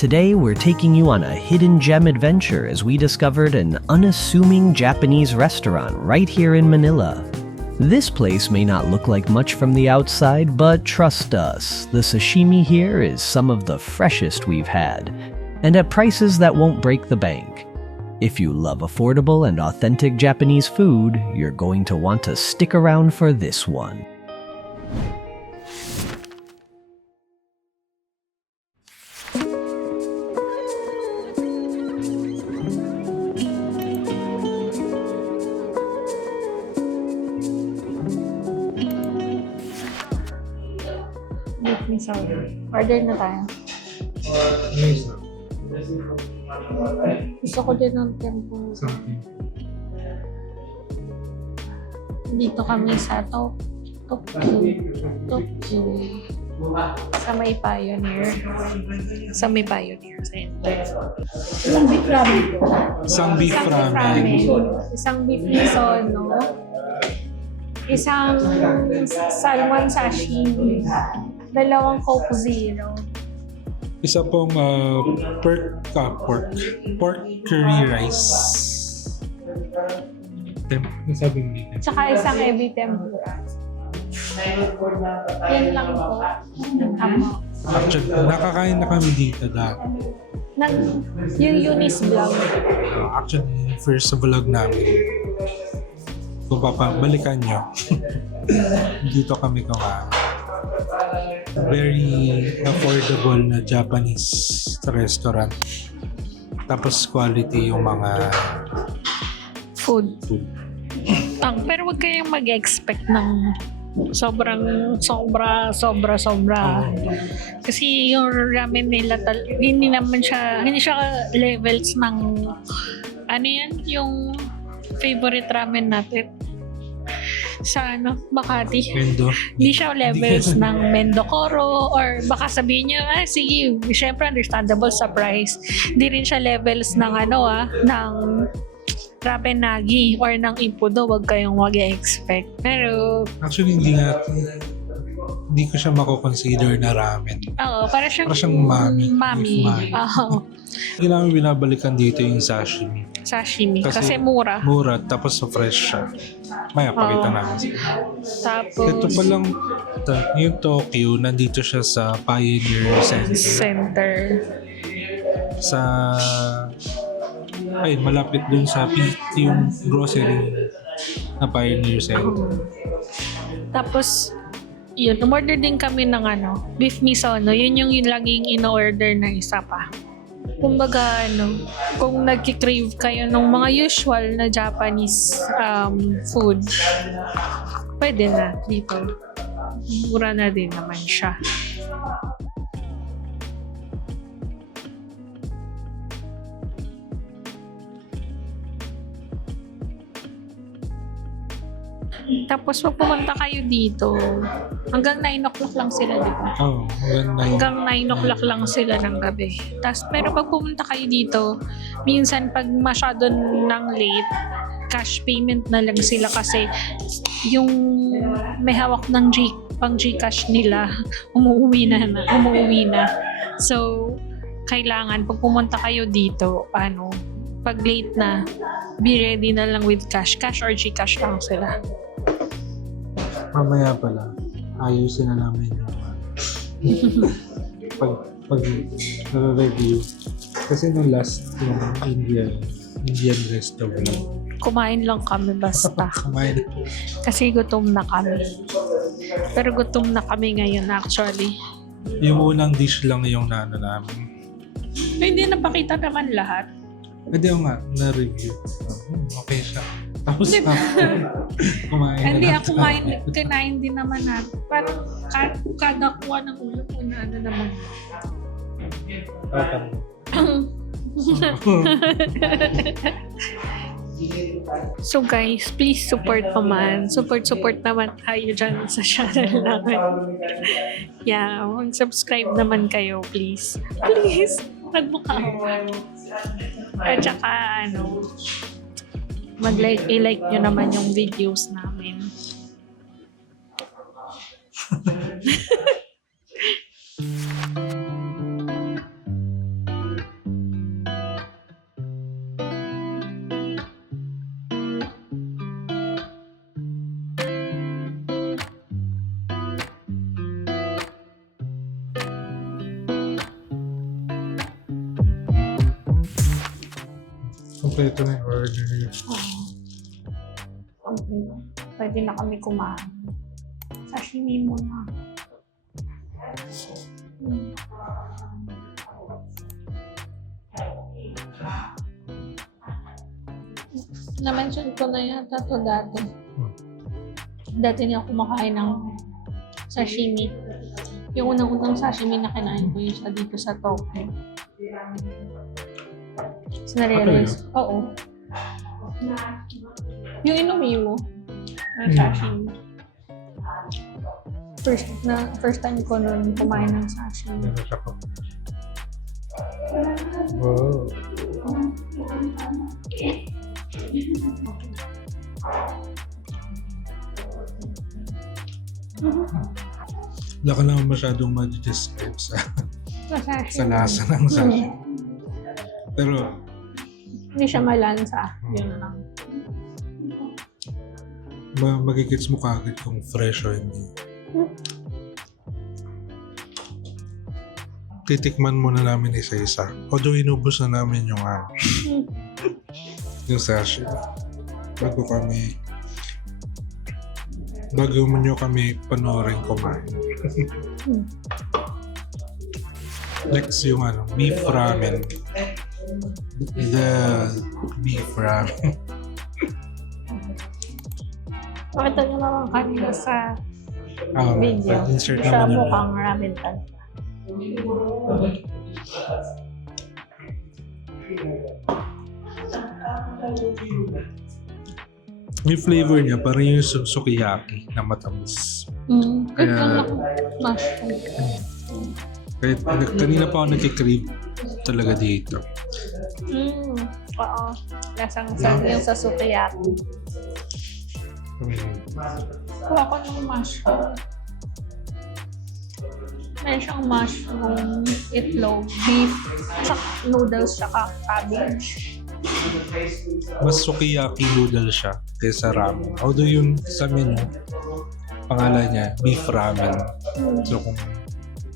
Today, we're taking you on a hidden gem adventure as we discovered an unassuming Japanese restaurant right here in Manila. This place may not look like much from the outside, but trust us, the sashimi here is some of the freshest we've had, and at prices that won't break the bank. If you love affordable and authentic Japanese food, you're going to want to stick around for this one. Order na tayo. Gusto ko din ng tempo. Dito kami sa Tokyo. Sa may Pioneer. Sa may Pioneer Center. Isang beef ramen. Isang beef ramen. Isang beef misono. Isang salmon sashimi. 2 Coke Zero. Isa pong pork curry rice. Nasabi mo dito. Tsaka isang ebi tempura. Yan lang po. Actually, nakakain na kami dito dati. Yung Eunice vlog. Actually, first sa vlog namin. Kung papabalikan nyo, dito kami kumain. Very affordable na Japanese restaurant. Tapos quality yung mga Food. Pero wag kayong mag-expect ng sobra. Kasi yung ramen nila hindi siya levels ng ano yan, yung favorite ramen natin sa Makati. Mendo. Hindi siya levels ng Mendocoro or baka sabihin niyo, sige, syempre understandable sa price. Hindi rin siya levels ng ng Ramen Nagi or ng Ippudo, wag kayong mag-expect. Pero Actually, hindi ko siya mako-consider na ramen. para siyang mami. Mami. Oo. Hindi namin binabalikan dito yung sashimi. Sashimi. Kasi mura. Mura, tapos so fresh siya. Maya, pakita namin. Tapos Ito palang, yung Tokyo, nandito siya sa Pioneer center. Sa, malapit dun sa yung grocery na Pioneer Center. Tapos, yun, umorder din kami ng beef misono. Yun yung laging in-order na isa pa. Kumbaga, kung nagki-crave kayo ng mga usual na Japanese food, pwede na dito. Mura na din naman siya. Tapos pag pumunta kayo dito, hanggang 9 o'clock lang sila, di ba? Oo, Hanggang 9 o'clock lang sila ng gabi. Pero pag pumunta kayo dito, minsan pag masyado ng late, cash payment na lang sila kasi yung may hawak ng pang Gcash nila, umuwi na. So, kailangan pag pumunta kayo dito, pag late na, be ready na lang with cash or Gcash lang sila. Mamaya pala, ayusin na namin yung pag review. Kasi nung last yung Indian restaurant. Kumain lang kami basta. Kumain. Kasi gutom na kami. Pero gutom na kami ngayon actually. Yung unang dish lang yung namin. Hindi napakita naman lahat. Pwede yung na-review. Okay siya. Tapos kumain. Hindi ako kinain din naman natin. Parang kada kuha ng ulo ko na naman. So guys, please support naman. Support naman tayo dyan sa channel namin. Yeah, mag-subscribe naman kayo, please. Please, nagmukha ako. At saka i-like nyo naman yung videos namin. Kompleto na yung order niyo. Okay. Pwede na kami kumain. Sashimi muna. Na-mention ko na yata to dati. Dati niya kumakain ng sashimi. Yung unang-unang sashimi na kinain ko yung siya dito sa Tokyo. Tapos na-realize, oo. Yung inumi mo, na sashimi. First time ko nun kumain ng sashimi. Wow. Wala ka naman masyadong ma-describe sa lasa ng sashimi. Pero, Hindi siya malansa. Yun lang. magigits mo kagad kung fresh o hindi. Titikman muna namin isa-isa. Although inubos na namin yung yung sashimi. Bago nyo kami panoorin kumain. Next yung beef ramen. The beef ramen. Pakita nyo naman kanina sa video. Insert Siya naman yung mukhang ramen tan. yung flavor niya parang yung sukiyaki na matamis. Kaya Kaya- mushroom. Kahit kanina pa ako nagkikrave talaga dito. Oo. Lasang yung sa sukiyaki. Kuha ko ng mushroom. Meron siyang mushroom, itlog, beef, tsaka noodles, tsaka cabbage. Mas sukiyaki noodle siya kaysa ramen. Although yung sa menu, pangalan niya, beef ramen. So kung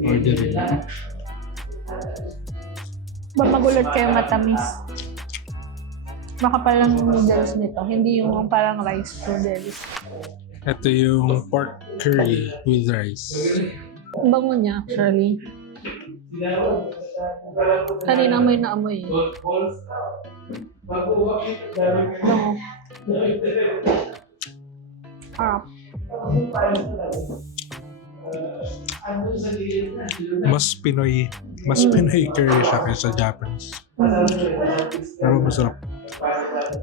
orderin mo. Magulat kayo matamis. Baka palang noodles nito, hindi yung parang rice noodles. Ito yung pork curry with rice. Ang bango niya, actually. Kanina amoy na amoy. Bango. Harap. Mas Pinoy curry siya kaysa Japanese. Pero masarap.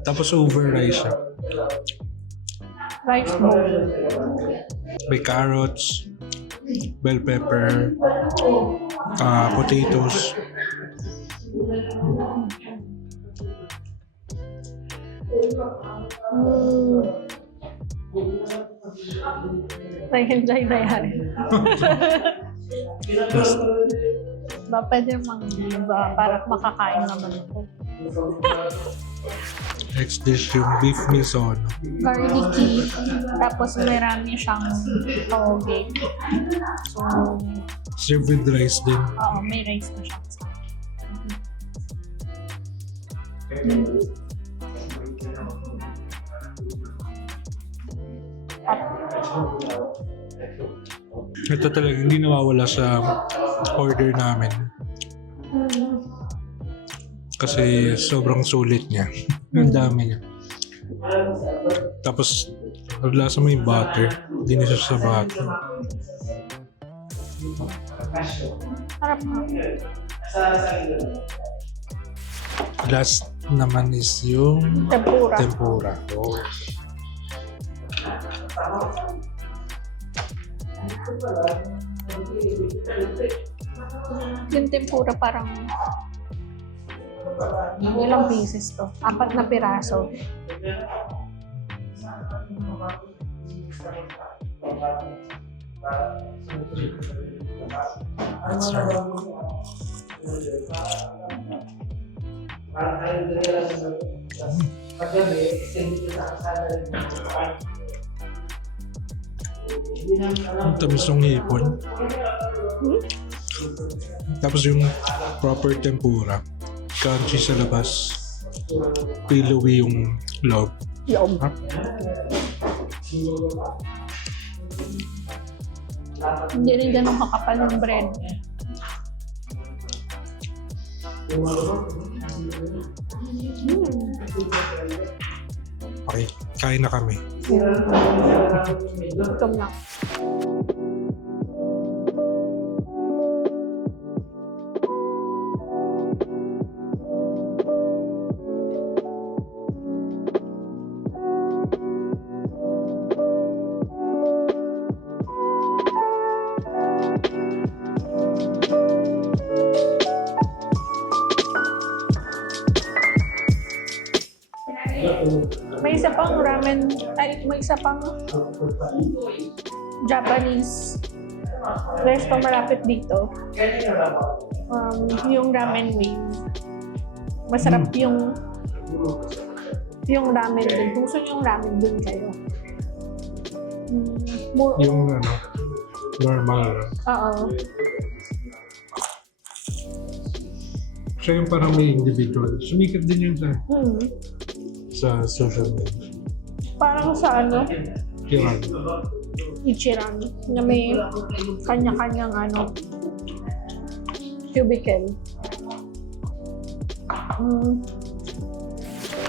Tapos over rice siya. Rice bowl. May carrots, bell pepper, potatoes. Enjoy na yan. Ba, pwede para makakain naman ako. Next dish yung beef miso. Garlicky. Tapos marami siyang toge. So, Serve with rice din. oo, may rice na siya. Ito talaga hindi nawawala sa order namin. Kasi sobrang sulit niya. Ang dami niya. Tapos, lasa mo yung butter. Hindi na siya sa butter. Harap na. Last naman is yung Tempura. tempura. Oh. Yung tempura parang ilang pieces to? 4 na piraso. That's right. Ang tamis ng hipon. Tapos yung proper tempura. Crunchy sa labas. pillowy yung loob. Yung. Ha? Hindi rin ganun kakapal ng bread. Okay, kain na kami. Gutom na. May isa pang ramen, may isa pang Japanese resto malapit dito. Yung ramen wing. Masarap yung ramen dun. Kung gusto nyo yung ramen dun kayo. Yung normal. Oo. Siya yung parang may individual. Sumikat din yun sa social media. Parang sa Kiran. Ichiran na may kanya-kanyang cubicle.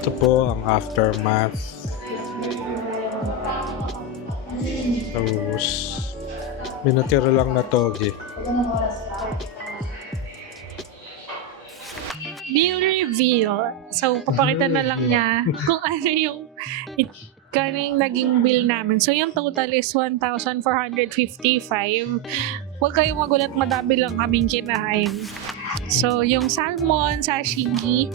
Ito po ang aftermath. Tapos, may natira lang na toge. Meal reveal. So, papakita na lang niya kung ano yung naging bill namin. So, yung total is 1,455. Huwag kayong magulat, madami lang kaming kinain. So, yung salmon, sashimi,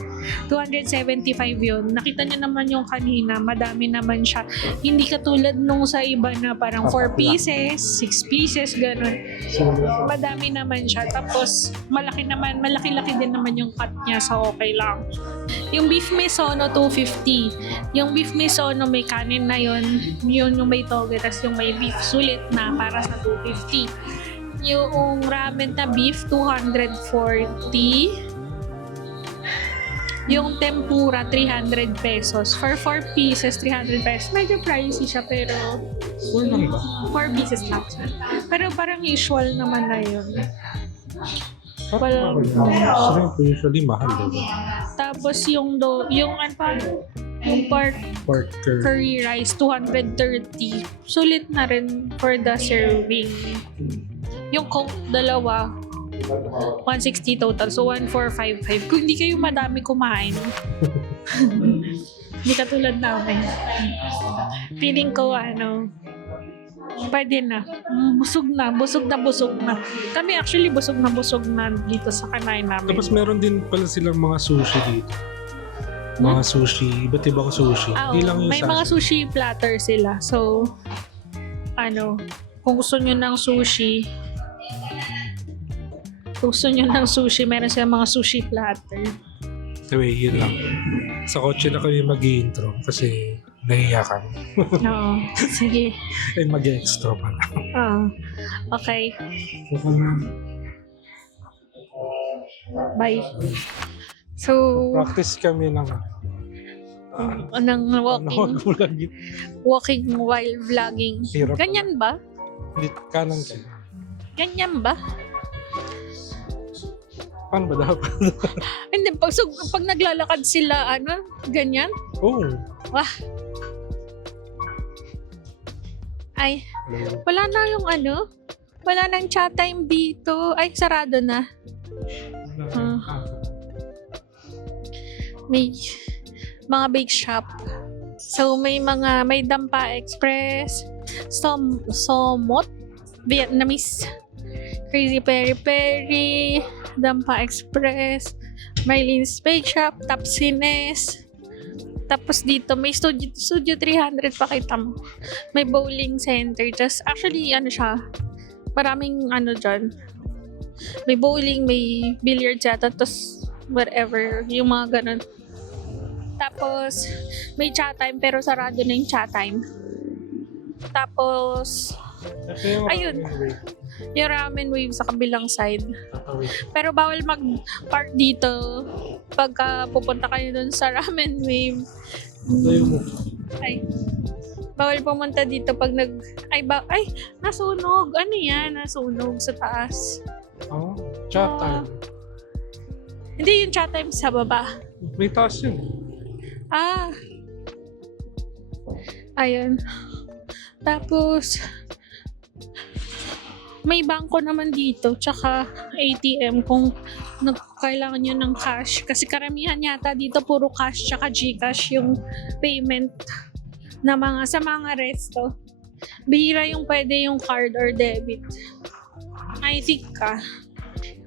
275 yun. Nakita niyo naman yung kanina, madami naman siya. Hindi katulad nung sa iba na parang 4 pieces, 6 pieces, ganun. Madami naman siya. Tapos, malaki-laki din naman yung cut niya, so okay lang. Yung beef misono, 250. Yung beef misono, may kanin na yun. Yun yung may toge, tapos yung may beef sulit na para sa 250. Yung ramen na beef, 240. Yung tempura, 300 pesos. For 4 pieces, 300 pesos. Medyo pricey siya, pero... Lang ba? 4 pieces lang siya. Pero parang usual naman na yun. Shrimp usually mahal, diba? Tapos yung pork curry rice, 230. Sulit na rin for the serving. Yung Coke, dalawa, 160 total. So, 1,455. Kung hindi kayo madami kumain, hindi katulad namin. Feeling ko, pwede na. Busog na. Kami actually busog na dito sa kanain namin. Tapos meron din pala silang mga sushi dito. Mga sushi, iba't ibang sushi. Hindi lang yung may mga sushi platter sila. So, kung gusto nyo ng sushi, meron silang mga sushi platter. Anyway, yun lang. Sa kotse na kami mag-i-intro kasi nahiya kami. Oo. Sige. Ay, mag-extra pa lang. Okay. Bye. So, Practice kami ng walking while vlogging. Hirap. Ganyan ba? Kanan ka. Ganyan ba? Paano ba dapat? Hindi, pag naglalakad sila, ganyan? Oh. Wah. Ay, wala na yung wala nang chat time dito. Ay, sarado na. May mga bake shop. So, may Dampa Express, Somot, Vietnamese, Crazy Peri Peri, Dampa Express, Marlene's Bake Shop, Tapsines. Tapos dito, may Studio 300, pakita mo. May bowling center. Just, actually, siya, maraming dyan. May bowling, may billiards yata, tapos whatever, yung mga ganun. Tapos, may chat time, pero sarado na yung chat time. Tapos, ayun, yung ramen wave sa kabilang side. Pero bawal mag-park dito pagka pupunta kayo dun sa Ramen Wave, Tayo mo. ay, bawal pumunta dito pag nasunog. Ano yan? Nasunog sa taas. Oh, chat time. Hindi yung chat time sa baba. May taas yun. Ah. Ayun. Tapos, may bangko naman dito, tsaka ATM kung kailangan nyo ng cash. Kasi karamihan yata dito puro cash tsaka GCash yung payment na sa mga resto. Bihira yung pwede yung card or debit. I think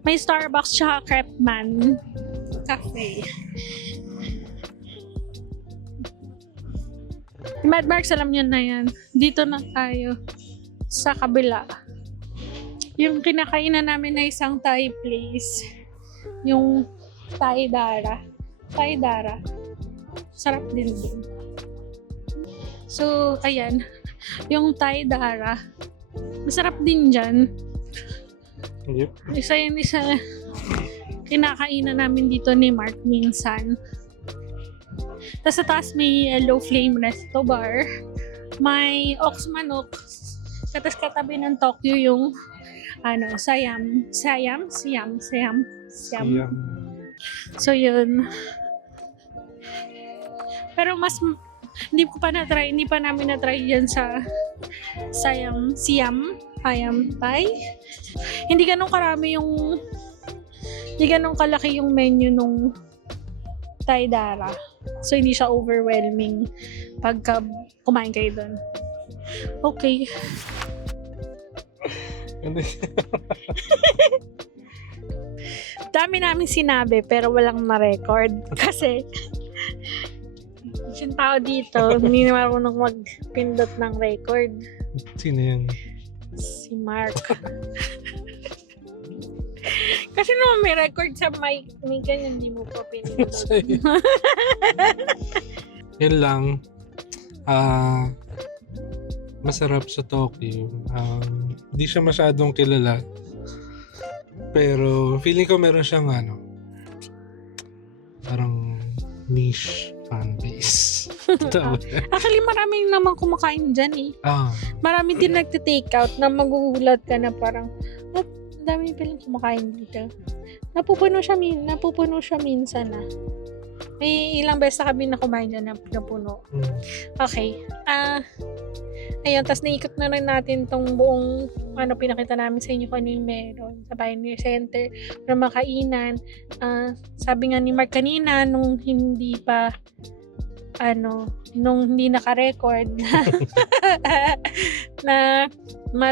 may Starbucks tsaka Crepman Cafe. Mad Marks, alam nyo na yan. Dito na tayo sa kabila. Yung kinakainan namin na isang Thai place. Yung Thai Dara. Thai Dara. Sarap din din. So, ayan. Yung Thai Dara. Masarap din dyan. Yep. Isa kinakainan namin dito ni Mark minsan. Tapos sa taas may Low Flame Resto Bar. May Ox Manok. Tapos katabi ng Tokyo yung Siam. So yun. Pero hindi pa namin na-try yan sa Siam Thai. Hindi ganun kalaki yung menu nung Thai Dara. So hindi siya overwhelming pagka kumain kayo doon. Okay. Dami namin sinabi pero walang ma-record kasi yung tao dito hindi na marunong magpindot ng record. Sino yan? Si Mark. Kasi naman may record sa mic, may ganyan, hindi mo pa pinindot. Yan lang. Masarap sa Tokyo. Hindi siya masyadong kilala. Pero feeling ko meron siyang parang niche fan base. Actually, marami naman kumakain dyan eh. Marami din nagte-take out na magugulat ka na parang, dami palang kumakain dito. Napupuno siya minsan na. May ilang beses na kami na kumain dyan na puno. Okay. Ayun, tas naikot na rin natin tong buong pinakita namin sa inyo kung ano yung meron sa Pioneer Center para makainan. Sabi nga ni Mark kanina nung hindi naka-record na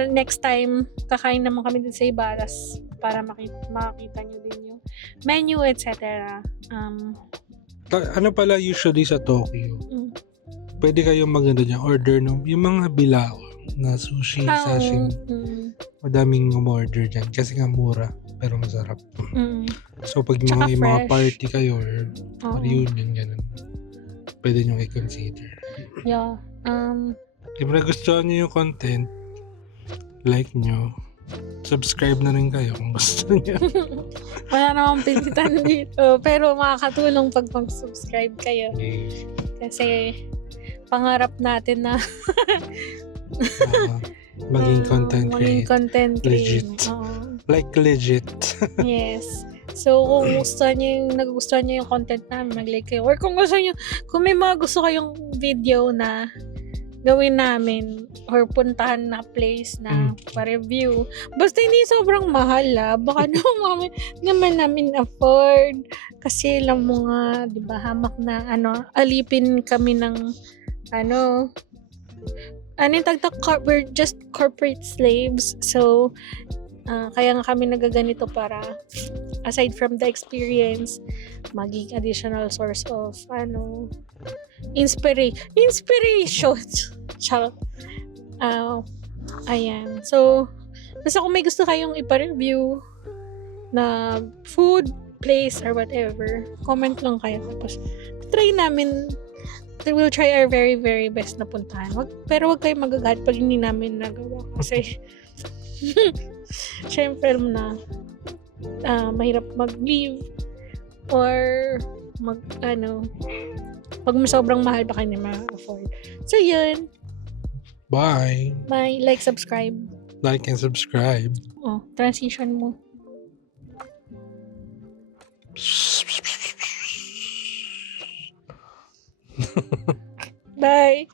next time kakain naman kami din sa Ibaras para makita nyo din yung menu, etc. Ano pala usually sa Tokyo? Pwede kayong order yung mga bilao na sushi, sashimi. Madaming umorder dyan kasi nga mura pero masarap. So pag may mga party kayo or reunion ganun, pwede nyo i-consider. Yeah. If nagustuhan nyo yung content, like nyo, subscribe na rin kayo kung gusto nyo. Wala namang pilitan dito pero makakatulong pag mag-subscribe kayo. Kasi pangarap natin na maging content creator. Legit. Like legit. Yes. So, kung nagugustuhan nyo yung content namin, mag-like kayo. Or kung may mga gusto kayong video na gawin namin or puntahan na place na pa-review. Basta hindi sobrang mahal baka naman namin afford. Kasi alam mo nga, di ba, hamak na alipin kami ng we're just corporate slaves. So, kaya nga kami nagaganito para aside from the experience, maging additional source of inspiration. Ayan. So, basta kung may gusto kayong ipa-review na food, place, or whatever, comment lang kayo. Tapos, try namin. We'll try our very, very best na puntahan. Pero wag kayong magagalit pag hindi namin nagawa. Kasi, syempre na, mahirap mag-leave or pag sobrang mahal baka hindi ma-afford. So yun, Bye. bye, like, subscribe. Like and subscribe. Oh, transition mo. Bye.